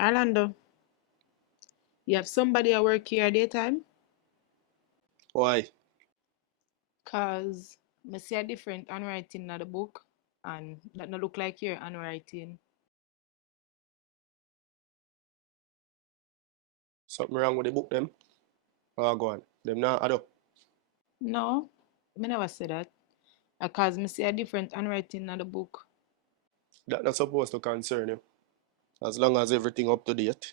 Orlando, you have somebody at work here daytime? Why? Cause I see a different handwriting in the book and that no look like your handwriting. Something wrong with the book them? Oh, go on. Them not add up. No, me never say that. Cause me see a different handwriting in the book. That not supposed to concern you. As long as everything up to date.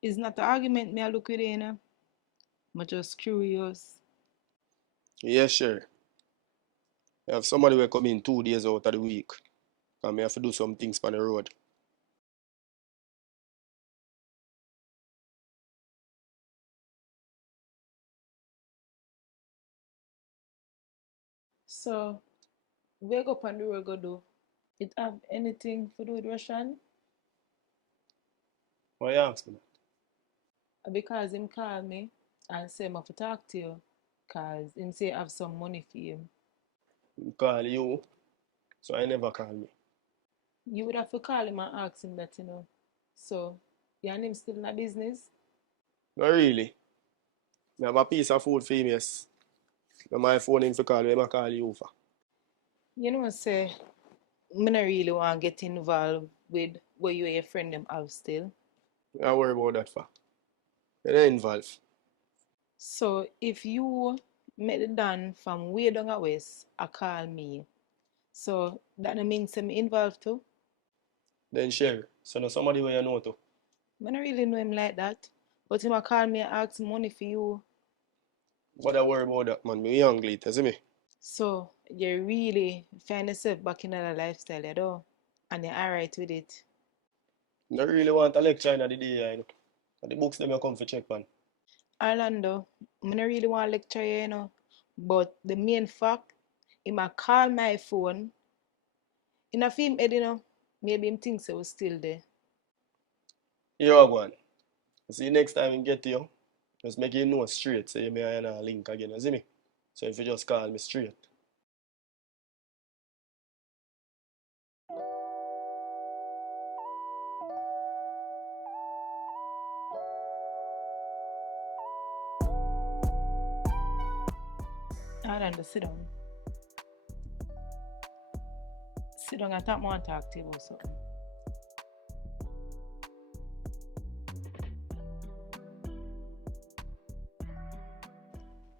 It's not an argument me I look with you know. I'm just curious. Yeah, sure. You have somebody will come in 2 days out of the week. And me have to do some things on the road. So wake up on the road go do. It have anything to do with Russian? Why you ask me that? Because him call me and say I to talk to you. Cause him say I have some money for him. He call you, so I never call me. You would have to call him and ask him that, you know. So, you and him still in a business? Not really. I have a piece of food for him, yes. Now my phone him for call me, I call you for. You know, say, I don't really want to get involved with what you and your friend them have still. I worry about that for. You're not involved. So, if you make the done from way down at west, I call me. So, that means I'm involved too? Then share. So now somebody where you know to. I don't really know him like that. But him a call me and ask money for you. But I worry about that, man. Me young later, see me? So, you really find yourself back in that lifestyle, you know? And you're alright with it. Not really want a lecture in the day, you know. And the books them you come for check, man. Orlando, I don't really want to lecture you, you know. But the main fact, he might call my phone. In a film, you know, maybe him thinks I was still there. You are one. See next time I get to you, just make you know straight, so you may have a link again, you see me? So if you just call me straight. Orlando, sit down. Sit down, I thought I want to talk to you about something.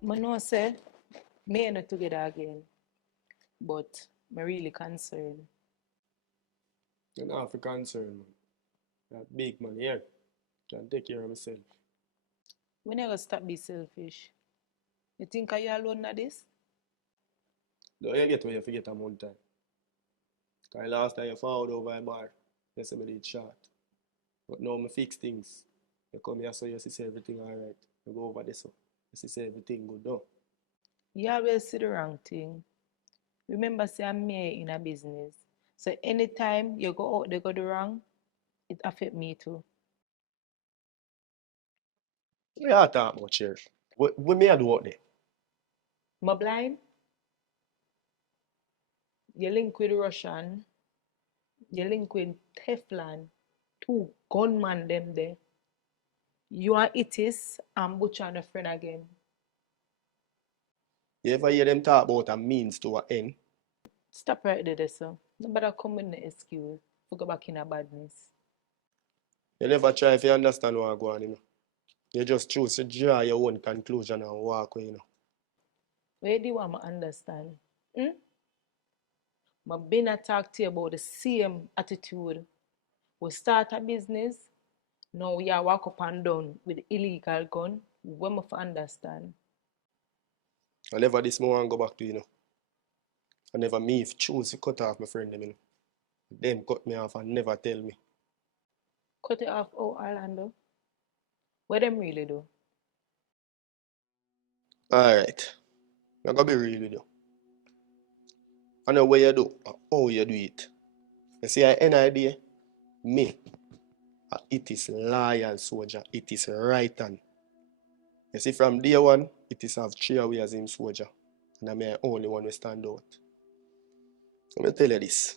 I know, say, me and not together again. But I'm really concerned. You're not for concern, man. That big man here can take care of myself. We never stop being selfish. You think are you alone at this? Don't you get where you forget a month time. Because last time you found over a bar, you said me did short. But now I fix things. You come here so you see everything alright. You go over this so you see everything good though. You always see the wrong thing. Remember, say I'm me in a business. So anytime you go out, they go the wrong, it affect me too. Yeah, talk about sheriff. What me I do out there? My blind, you link with Russian, you link with Teflon, two gunman them there. You are Itis and Butcher and a friend again. You ever hear them talk about a means to an end? Stop right there, so. Nobody come with the excuse for go back in a badness. You never try if you understand what I go on, you know. You just choose to draw your own conclusion and walk away, you know. Where do you want to understand? Hmm? I been a talk to you about the same attitude. We start a business, now we are walk up and down with illegal gun. We must understand. I never this more go back to, you know. I never me if choose to cut off my friend them, you know. Them cut me off and never tell me. Cut it off, oh Orlando. What them really do? Alright. I'm gonna be real with you. I know what you do, how you do it. You see, any idea? Me, it is loyal soldier, it is right hand. You see, from day one, it is have 3 as him soldier. And I'm the only one who stand out. Let me tell you this.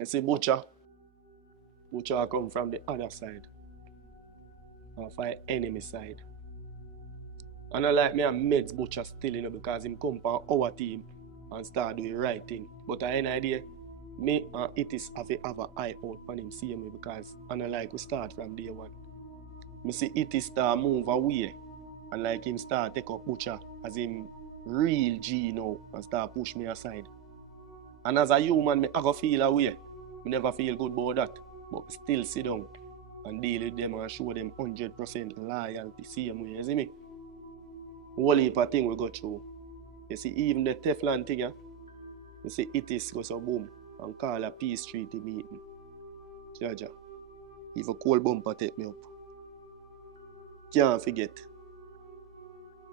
You see, Butcher come from the other side, of our enemy side. And I like me and Meds Butcher still, because him come from our team and start doing right thing. But I have an idea, me and Itis have an eye out on him, see me, because I like we start from day one. Me see Itis start move away, and like him start take up Butcher as him real G now, and start push me aside. And as a human, I go feel away. Me never feel good about that, but still sit down and deal with them and show them 100% loyalty, same way, you see me? Whole heap of thing we go through. You see, even the Teflon thing, you see, Itis goes so boom and call a peace treaty meeting. Jaja, if a cold bumper take me up. Can't forget.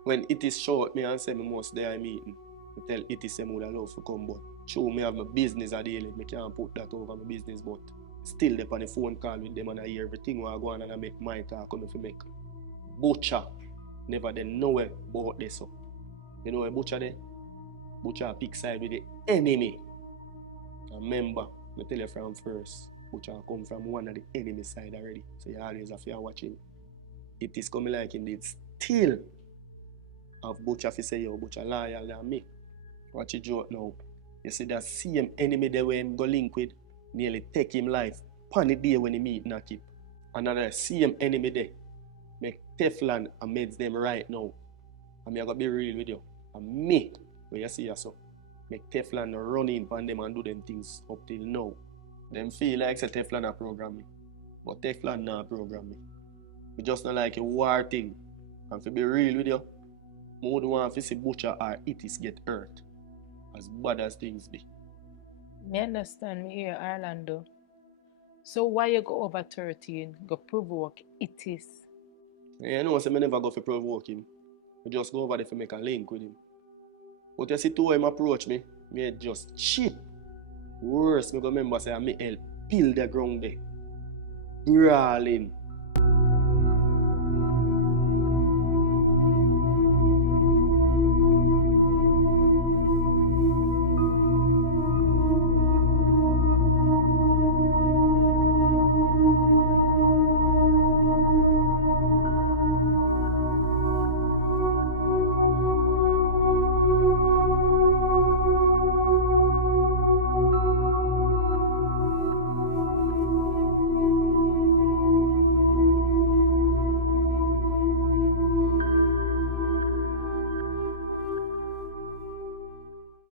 When Itis showed me and say me must there a meeting, I tell Itis I would love to come, but show me have my business at daily. I can't put that over my business, but still they on the phone call with them and I hear everything I go on and I make my talk come if I make. Butcher never then know about this. So. You know a Butcher there? Butcher pick side with the enemy. And remember, I tell you from first, Butcher come from one of the enemy side already. So you always have to watch him. It is coming like him did still have Butcher to say, yo, Butcher loyal than me. Watch it joke now. You see that same enemy there when him go link with, nearly take him life. Pan the day when he meet Nakip. Another same enemy there. Make Teflon and Meds them right now. And me I gotta be real with you. And me, when you see you so, make Teflon run in on them and do them things up till now. Them feel like say Teflon a program me. But Teflon not program me. We just not like a war thing. And to be real with you, I would want to see Butcher or Itis get hurt. As bad as things be. Me understand me here, Orlando. So why you go over 13, go provoke Itis? Yeah, I know, so I never go for provoke him. I just go over there to make a link with him. But you see, two him approach me, me just cheap. Worse, me go remember say I me help build the ground there. Brawling.